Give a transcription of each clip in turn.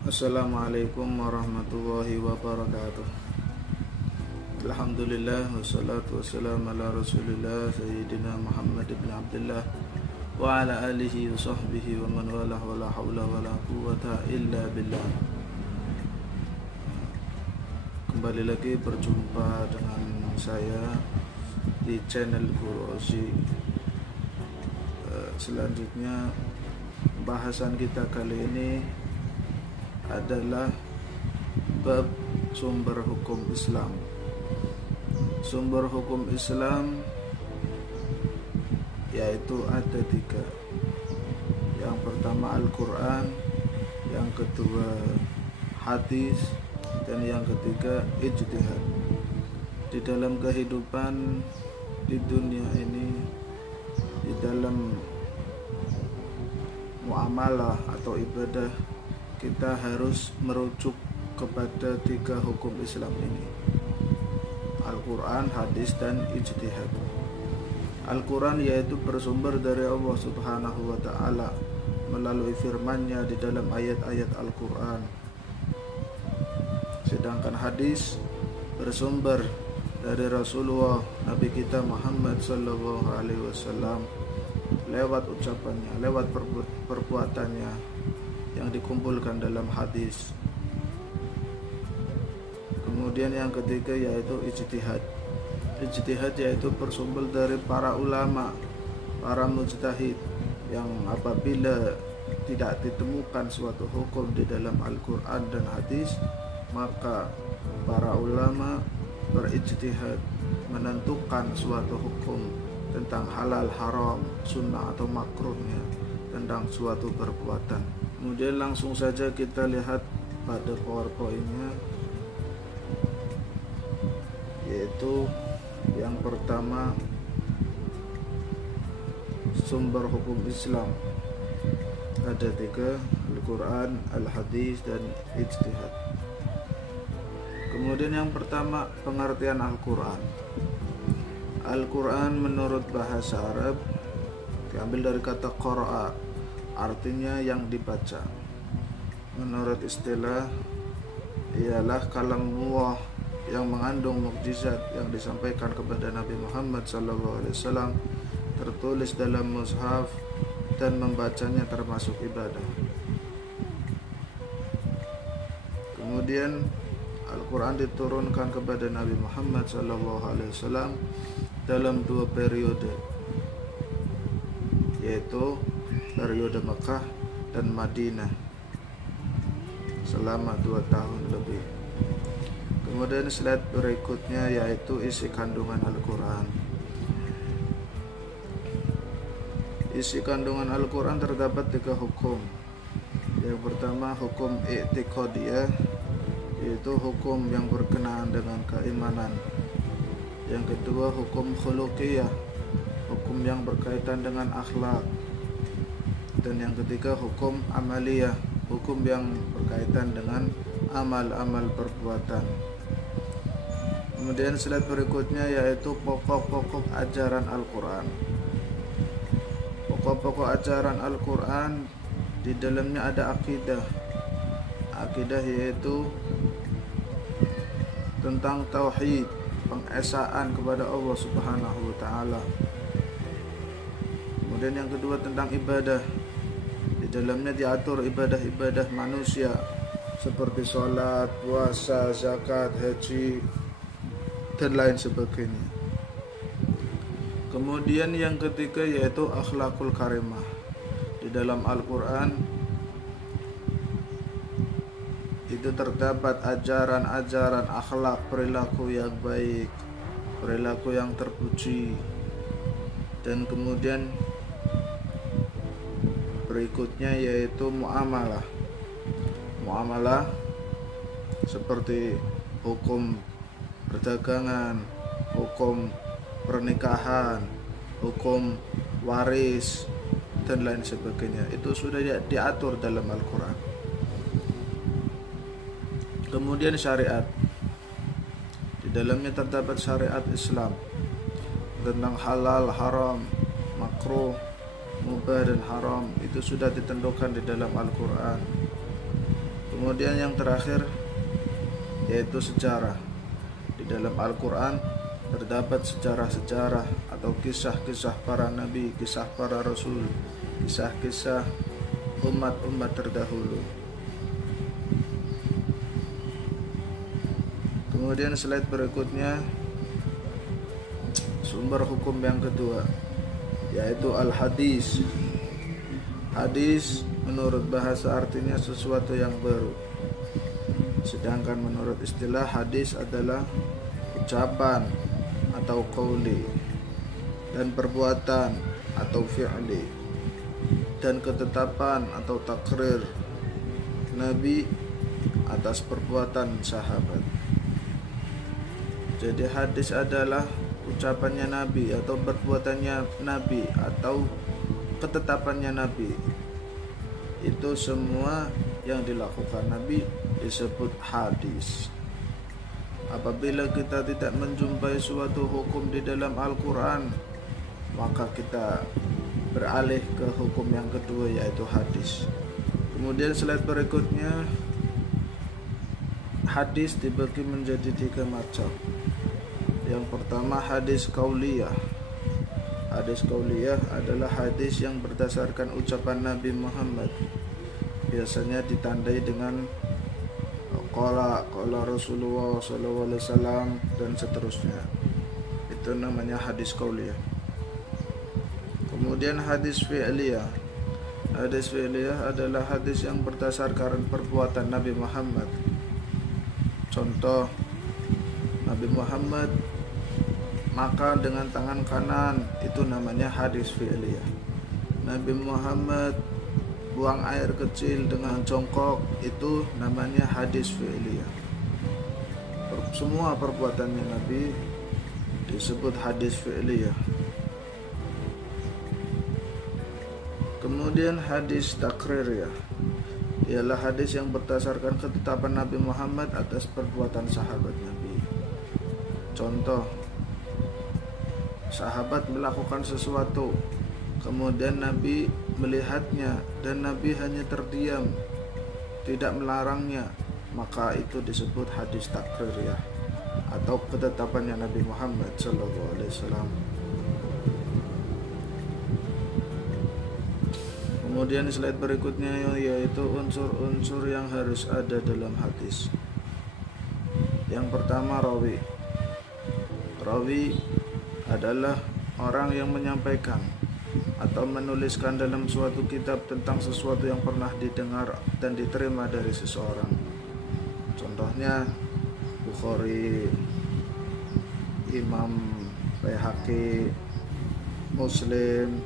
Assalamualaikum warahmatullahi wabarakatuh. Alhamdulillah wassalatu wassalamu ala Rasulillah Sayyidina Muhammad ibn Abdullah wa ala alihi wa sahbihi wa man walah wa la hawla wa la quwwata illa billah. Kembali lagi berjumpa dengan saya di channel Guru Ozi. Selanjutnya bahasan kita kali ini adalah bab sumber hukum Islam. Sumber hukum Islam yaitu ada tiga. Yang pertama Al-Quran, yang kedua hadis, dan yang ketiga ijtihad. Di dalam kehidupan di dunia ini, di dalam muamalah atau ibadah, kita harus merujuk kepada tiga hukum Islam ini: Al-Quran, hadis, dan ijtihad. Al-Quran yaitu bersumber dari Allah Subhanahu wa Ta'ala melalui firman-Nya di dalam ayat-ayat Al-Quran. Sedangkan hadis bersumber dari Rasulullah Nabi kita Muhammad sallallahu alaihi wasallam lewat ucapannya, lewat perbuatannya yang dikumpulkan dalam hadis. Kemudian yang ketiga yaitu ijtihad. Ijtihad yaitu bersumber dari para ulama, para mujtahid, yang apabila tidak ditemukan suatu hukum di dalam Al-Quran dan hadis, maka para ulama berijtihad menentukan suatu hukum tentang halal, haram, sunnah atau makruhnya tentang suatu perbuatan. Kemudian langsung saja kita lihat pada PowerPoint-nya, yaitu yang pertama sumber hukum Islam. Ada tiga: Al-Quran, Al-Hadis, dan ijtihad. Kemudian yang pertama pengertian Al-Quran. Al-Quran menurut bahasa Arab diambil dari kata qara'a, artinya yang dibaca. Menurut istilah ialah kalamullah yang mengandung mukjizat yang disampaikan kepada Nabi Muhammad SAW, tertulis dalam mushaf, dan membacanya termasuk ibadah. Kemudian Al-Quran diturunkan kepada Nabi Muhammad SAW dalam dua periode, yaitu periode Mekah dan Madinah selama 2 tahun lebih. Kemudian slide berikutnya yaitu isi kandungan Al-Quran. Isi kandungan Al-Quran terdapat 3 hukum. Yang pertama hukum i'tiqadiyah, yaitu hukum yang berkenaan dengan keimanan. Yang kedua hukum khuluqiyah, hukum yang berkaitan dengan akhlak. Dan yang ketiga hukum amaliyah, hukum yang berkaitan dengan amal-amal perbuatan. Kemudian slide berikutnya yaitu pokok-pokok ajaran Al-Quran. Pokok-pokok ajaran Al-Quran, di dalamnya ada akidah. Akidah yaitu tentang tauhid, pengesaan kepada Allah Subhanahu wa Ta'ala. Kemudian yang kedua tentang ibadah. Di dalamnya diatur ibadah-ibadah manusia seperti sholat, puasa, zakat, haji, dan lain sebagainya. Kemudian yang ketiga yaitu akhlakul karimah. Di dalam Al-Quran itu terdapat ajaran-ajaran akhlak, perilaku yang baik, perilaku yang terpuji. Dan kemudian berikutnya yaitu muamalah. Muamalah seperti hukum perdagangan, hukum pernikahan, hukum waris, dan lain sebagainya. Itu sudah diatur dalam Al-Quran. Kemudian syariat. Di dalamnya terdapat syariat Islam tentang halal, haram, makruh, mubah dan haram. Itu sudah ditentukan di dalam Al-Quran. Kemudian yang terakhir yaitu sejarah. Di dalam Al-Quran terdapat sejarah-sejarah atau kisah-kisah para nabi, kisah para rasul, kisah-kisah umat-umat terdahulu. Kemudian slide berikutnya, sumber hukum yang kedua yaitu al-hadis. Hadis menurut bahasa artinya sesuatu yang baru. Sedangkan menurut istilah hadis adalah ucapan atau qauli dan perbuatan atau fi'li dan ketetapan atau takrir Nabi atas perbuatan sahabat. Jadi hadis adalah ucapannya Nabi atau perbuatannya Nabi atau ketetapannya Nabi. Itu semua yang dilakukan Nabi disebut hadis. Apabila kita tidak menjumpai suatu hukum di dalam Al-Quran, maka kita beralih ke hukum yang kedua yaitu hadis. Kemudian slide berikutnya, hadis dibagi menjadi 3 macam. Yang pertama hadis qauliyah. Hadis qauliyah adalah hadis yang berdasarkan ucapan Nabi Muhammad. Biasanya ditandai dengan qala Rasulullah sallallahu alaihi wasallam dan seterusnya. Itu namanya hadis qauliyah. Kemudian hadis fi'liyah. Hadis fi'liyah adalah hadis yang berdasarkan perbuatan Nabi Muhammad. Contoh, Nabi Muhammad makan dengan tangan kanan, itu namanya hadis fi'liyah. Nabi Muhammad buang air kecil dengan jongkok, itu namanya hadis fi'liyah. Semua perbuatannya Nabi disebut hadis fi'liyah. Kemudian hadis takririyah, ialah hadis yang berdasarkan ketetapan Nabi Muhammad atas perbuatan sahabat Nabi. Contoh, sahabat melakukan sesuatu, kemudian Nabi melihatnya dan Nabi hanya terdiam, tidak melarangnya, maka itu disebut hadis takririyah atau ketetapannya Nabi Muhammad sallallahu alaihi wasallam. Kemudian slide berikutnya yaitu unsur-unsur yang harus ada dalam hadis. Yang pertama, rawi. Rawi adalah orang yang menyampaikan atau menuliskan dalam suatu kitab tentang sesuatu yang pernah didengar dan diterima dari seseorang. Contohnya Bukhari, Imam Baihaqi, Muslim,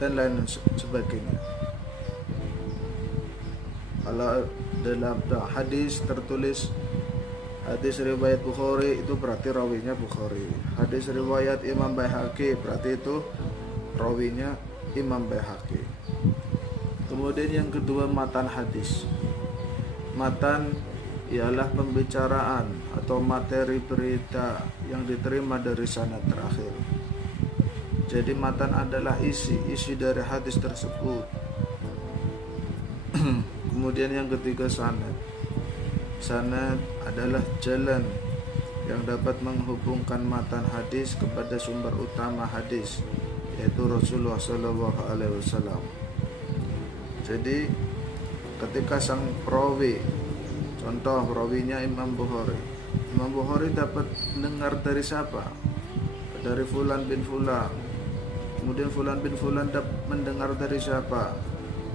dan lain sebagainya. Kalau dalam hadis tertulis hadis riwayat Bukhari, itu berarti rawinya Bukhari. Hadis riwayat Imam Baihaqi, berarti itu rawinya Imam Baihaqi. Kemudian yang kedua, matan hadis. Matan ialah pembicaraan atau materi berita yang diterima dari sanad terakhir. Jadi matan adalah isi dari hadis tersebut. Kemudian yang ketiga, sanad. Sanad adalah jalan yang dapat menghubungkan matan hadis kepada sumber utama hadis, yaitu Rasulullah sallallahu alaihi wasallam. Jadi ketika sang perawi, contoh perawinya Imam Bukhari, Imam Bukhari dapat mendengar dari siapa? Dari fulan bin fulan. Kemudian fulan bin fulan dapat mendengar dari siapa?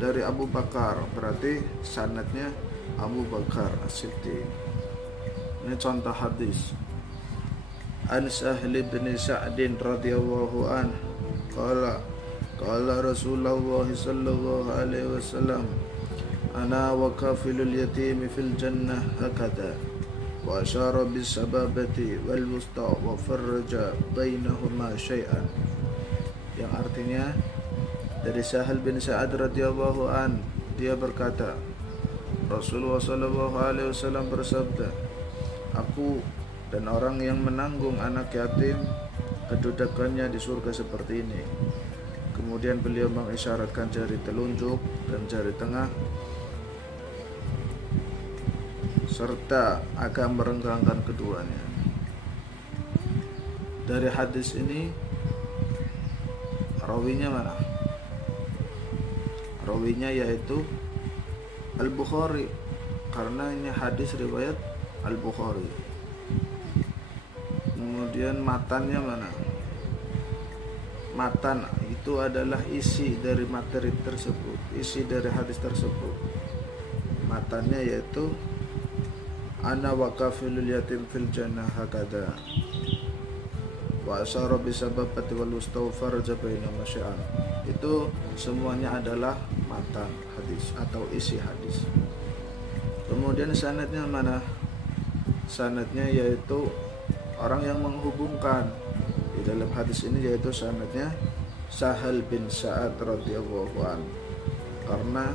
Dari Abu Bakar, berarti sanadnya Abu Bakar As-Siddiq. Ini contoh hadis. An Sahli bin Sa'din radhiyallahu an qala Rasulullah sallallahu alaihi wasallam, ana wa kafilul yatim fil jannah hakada, wa asyara bis sababati wal wusta wa farraja bainahuma syai'an. Yang artinya, dari Sahal bin Sa'ad radhiyallahu an, dia berkata, Rasulullah sallallahu alaihi wasallam bersabda, aku dan orang yang menanggung anak yatim kedudukannya di surga seperti ini. Kemudian beliau mengisyaratkan jari telunjuk dan jari tengah serta akan merenggangkan keduanya. Dari hadis ini rawinya mana? Rawinya yaitu Al-Bukhari, karena ini hadis riwayat Al-Bukhari. Kemudian matannya mana? Matan itu adalah isi dari materi tersebut, isi dari hadis tersebut. Matannya yaitu ana wa kafilul yatim fil jannah hakada wa asyara bisababati wal ustaghfar jabaina masya'an. Itu semuanya adalah matan hadis atau isi hadis. Kemudian sanadnya mana? Sanadnya yaitu orang yang menghubungkan di dalam hadis ini, yaitu sanadnya Sahal bin Sa'ad radhiyallahu anhu. Karena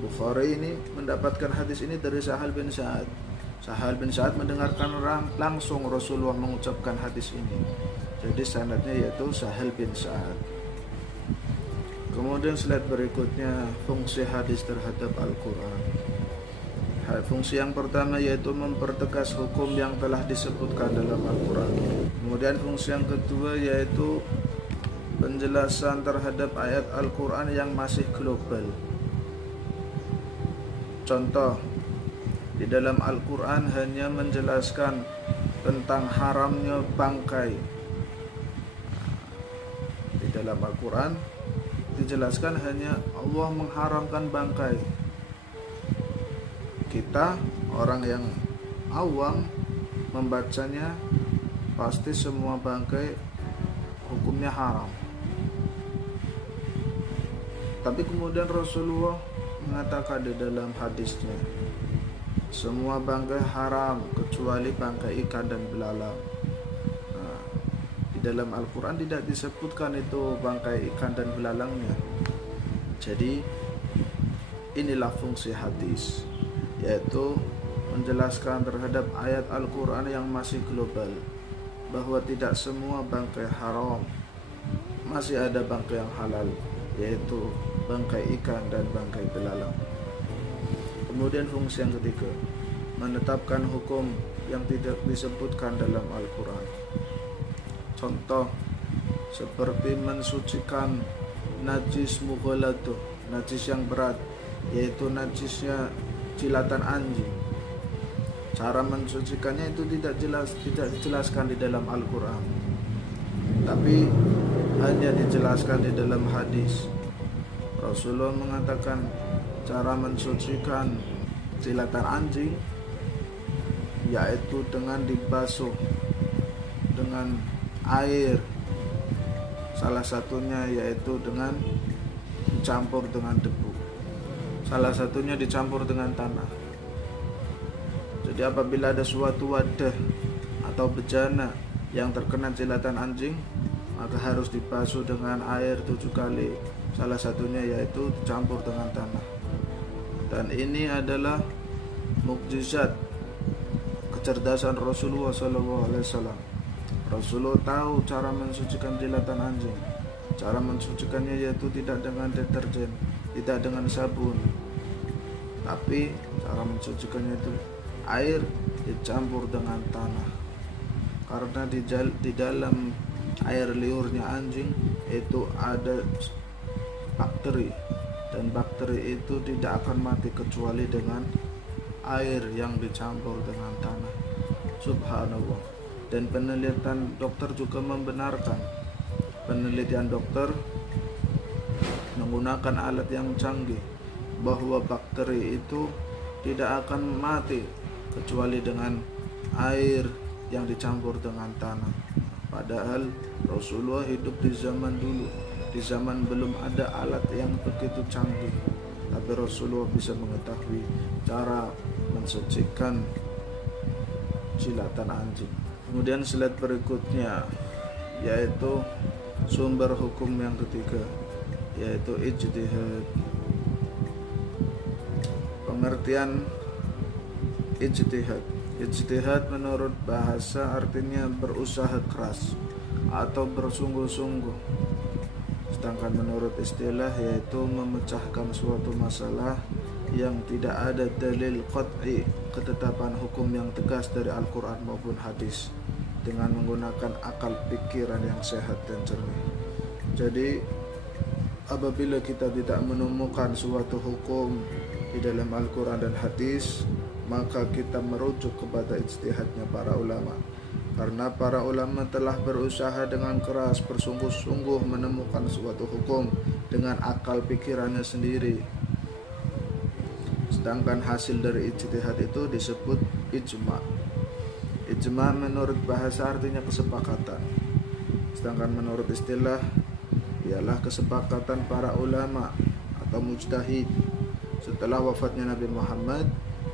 Bukhari ini mendapatkan hadis ini dari Sahal bin Sa'ad. Sahal bin Sa'ad mendengarkan langsung Rasulullah mengucapkan hadis ini. Jadi sanadnya yaitu Sahal bin Sa'ad. Kemudian slide berikutnya, fungsi hadis terhadap Al-Quran. Fungsi yang pertama yaitu mempertegas hukum yang telah disebutkan dalam Al-Quran. Kemudian fungsi yang kedua yaitu penjelasan terhadap ayat Al-Quran yang masih global. Contoh, di dalam Al-Quran hanya menjelaskan tentang haramnya bangkai. Di dalam Al-Quran dijelaskan hanya Allah mengharamkan bangkai. Kita orang yang awam membacanya pasti semua bangkai hukumnya haram. Tapi kemudian Rasulullah mengatakan di dalam hadisnya, semua bangkai haram kecuali bangkai ikan dan belalang. Nah, di dalam Al-Quran tidak disebutkan itu bangkai ikan dan belalangnya. Jadi inilah fungsi hadis, yaitu menjelaskan terhadap ayat Al-Quran yang masih global, bahwa tidak semua bangkai haram, masih ada bangkai yang halal, yaitu bangkai ikan dan bangkai belalang. Kemudian fungsi yang ketiga, menetapkan hukum yang tidak disebutkan dalam Al-Quran. Contoh, seperti mensucikan najis mughalladh, najis yang berat, yaitu najisnya jilatan anjing. Cara mensucikannya itu tidak dijelaskan di dalam Al-Quran, tapi hanya dijelaskan di dalam hadis. Rasulullah mengatakan cara mensucikan jilatan anjing yaitu dengan dibasuh dengan air, salah satunya yaitu dengan dicampur dengan debu, salah satunya dicampur dengan tanah. Jadi apabila ada suatu wadah atau bejana yang terkena jilatan anjing, maka harus dibasuh dengan air 7 kali, salah satunya yaitu dicampur dengan tanah. Dan ini adalah mukjizat kecerdasan Rasulullah SAW. Rasulullah tahu cara mensucikan jilatan anjing. Cara mensucikannya yaitu tidak dengan deterjen, tidak dengan sabun, tapi cara mensucikannya itu air dicampur dengan tanah. Karena di dalam air liurnya anjing itu ada bakteri, dan bakteri itu tidak akan mati kecuali dengan air yang dicampur dengan tanah. Subhanallah. Dan penelitian dokter juga membenarkan. Penelitian dokter menggunakan alat yang canggih bahwa bakteri itu tidak akan mati kecuali dengan air yang dicampur dengan tanah. Padahal Rasulullah hidup di zaman dulu, di zaman belum ada alat yang begitu canggih, tapi Rasulullah bisa mengetahui cara mensucikan jilatan anjing. Kemudian slide berikutnya yaitu sumber hukum yang ketiga, yaitu ijtihad. Pengertian ijtihad. Ijtihad menurut bahasa artinya berusaha keras atau bersungguh-sungguh. Sedangkan menurut istilah yaitu memecahkan suatu masalah yang tidak ada dalil qat'i, ketetapan hukum yang tegas dari Al-Quran maupun hadis, dengan menggunakan akal pikiran yang sehat dan jernih. Jadi apabila kita tidak menemukan suatu hukum di dalam Al-Quran dan hadis, maka kita merujuk kepada ijtihadnya para ulama. Karena para ulama telah berusaha dengan keras, bersungguh-sungguh menemukan suatu hukum dengan akal pikirannya sendiri. Sedangkan hasil dari ijtihad itu disebut ijma'. Ijma' menurut bahasa artinya kesepakatan. Sedangkan menurut istilah ialah kesepakatan para ulama atau mujtahid setelah wafatnya Nabi Muhammad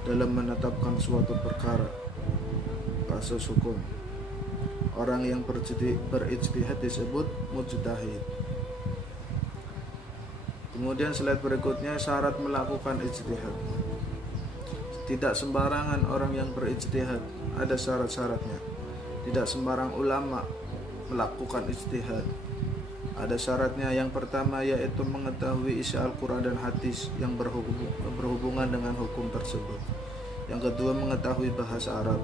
dalam menetapkan suatu perkara, kasus hukum. Orang yang berijtihad disebut mujtahid. Kemudian slide berikutnya, syarat melakukan ijtihad. Tidak sembarangan orang yang berijtihad, ada syarat-syaratnya. Tidak sembarang ulama melakukan ijtihad, ada syaratnya. Yang pertama yaitu mengetahui isi Al-Quran dan hadis yang berhubungan dengan hukum tersebut. Yang kedua mengetahui bahasa Arab.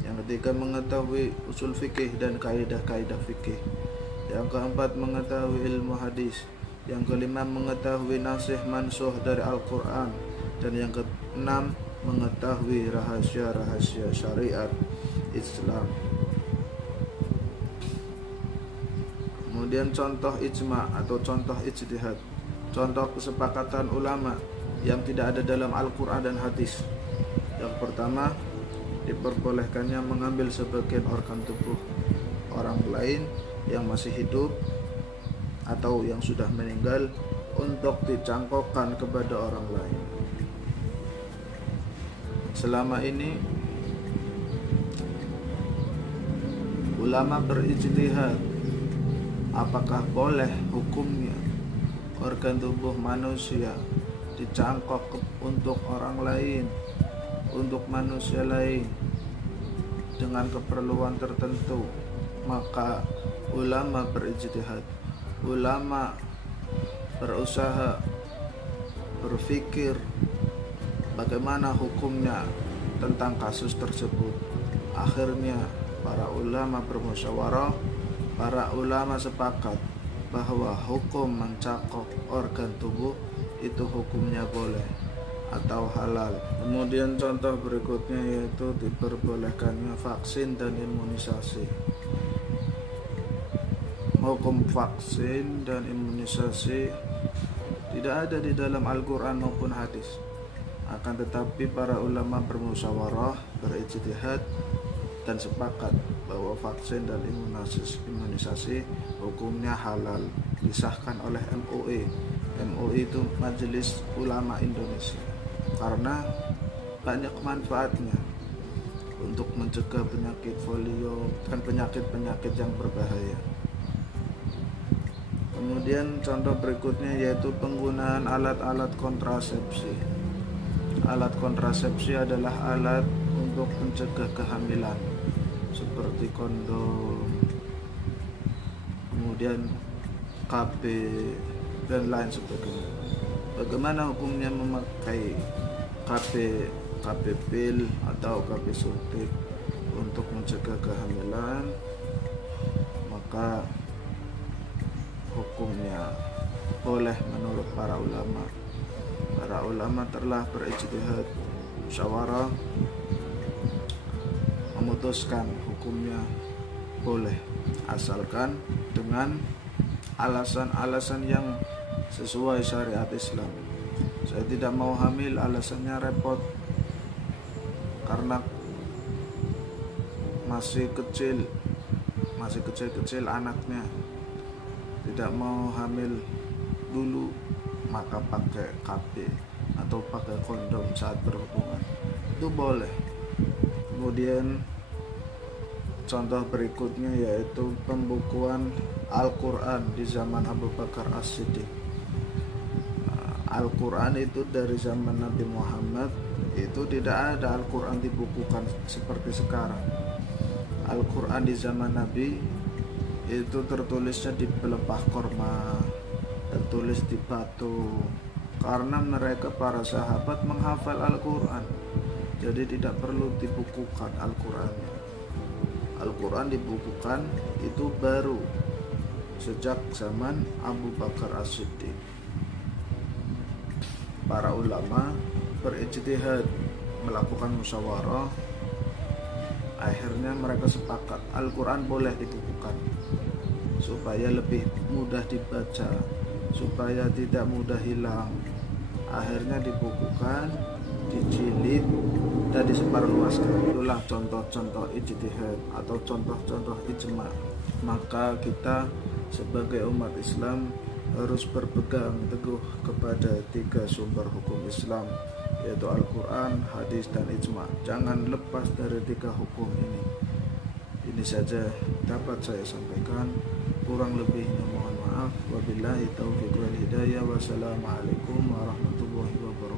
Yang ketiga mengetahui usul fikih dan kaidah-kaidah fikih. Yang keempat mengetahui ilmu hadis. Yang kelima mengetahui nasikh mansuh dari Al-Quran. Dan yang keenam mengetahui rahasia-rahasia syariat Islam. Kemudian contoh ijma' atau contoh ijtihad, contoh kesepakatan ulama yang tidak ada dalam Al-Quran dan hadis. Yang pertama, diperbolehkannya mengambil sebagian organ tubuh orang lain yang masih hidup atau yang sudah meninggal untuk dicangkokkan kepada orang lain. Selama ini ulama berijtihad apakah boleh hukumnya organ tubuh manusia dicangkok untuk orang lain, untuk manusia lain dengan keperluan tertentu. Maka ulama berijtihad, ulama berusaha berpikir bagaimana hukumnya tentang kasus tersebut. Akhirnya para ulama bermusyawarah, para ulama sepakat bahwa hukum mencangkok organ tubuh itu hukumnya boleh atau halal. Kemudian contoh berikutnya yaitu diperbolehkannya vaksin dan imunisasi. Hukum vaksin dan imunisasi tidak ada di dalam Al-Quran maupun hadis. Akan tetapi para ulama bermusyawarah, berijtihad dan sepakat bahwa vaksin dan imunisasi hukumnya halal, disahkan oleh MUI. MUI itu Majelis Ulama Indonesia, karena banyak manfaatnya untuk mencegah penyakit polio dan penyakit-penyakit yang berbahaya. Kemudian contoh berikutnya yaitu penggunaan alat-alat kontrasepsi. Alat kontrasepsi adalah alat untuk mencegah kehamilan seperti kondom, kemudian KB dan lain sebagainya. Bagaimana hukumnya memakai KB pil atau KB suntik untuk mencegah kehamilan? Maka hukumnya boleh menurut para ulama. Para ulama telah berijtihad, musyawarah, memutuskan hukumnya boleh, asalkan dengan alasan-alasan yang sesuai syariat Islam. Saya tidak mau hamil, alasannya repot karena masih kecil anaknya, tidak mau hamil dulu, maka pakai KB atau pakai kondom saat berhubungan, itu boleh. Kemudian contoh berikutnya yaitu pembukuan Al-Quran di zaman Abu Bakar As-Siddiq. Al-Quran itu dari zaman Nabi Muhammad itu tidak ada Al-Quran dibukukan seperti sekarang. Al-Quran di zaman Nabi itu tertulisnya di pelepah korma, tertulis di batu, karena mereka para sahabat menghafal Al-Quran. Jadi tidak perlu dibukukan Al-Qurannya. Al-Quran dibukukan itu baru sejak zaman Abu Bakar As-Siddiq. Para ulama berijtihad, melakukan musyawarah, akhirnya mereka sepakat Al-Quran boleh dibukukan supaya lebih mudah dibaca, supaya tidak mudah hilang. Akhirnya dibukukan, dijilid, dan disebarluaskan. Itulah contoh-contoh ijtihad atau contoh-contoh ijma. Maka kita sebagai umat Islam harus berpegang teguh kepada 3 sumber hukum Islam, yaitu Al-Quran, hadis, dan ijma. Jangan lepas dari 3 hukum ini. Ini saja dapat saya sampaikan, kurang lebihnya mohon maaf. Wabillahi taufiq wal hidayah. Wassalamualaikum warahmatullahi wabarakatuh.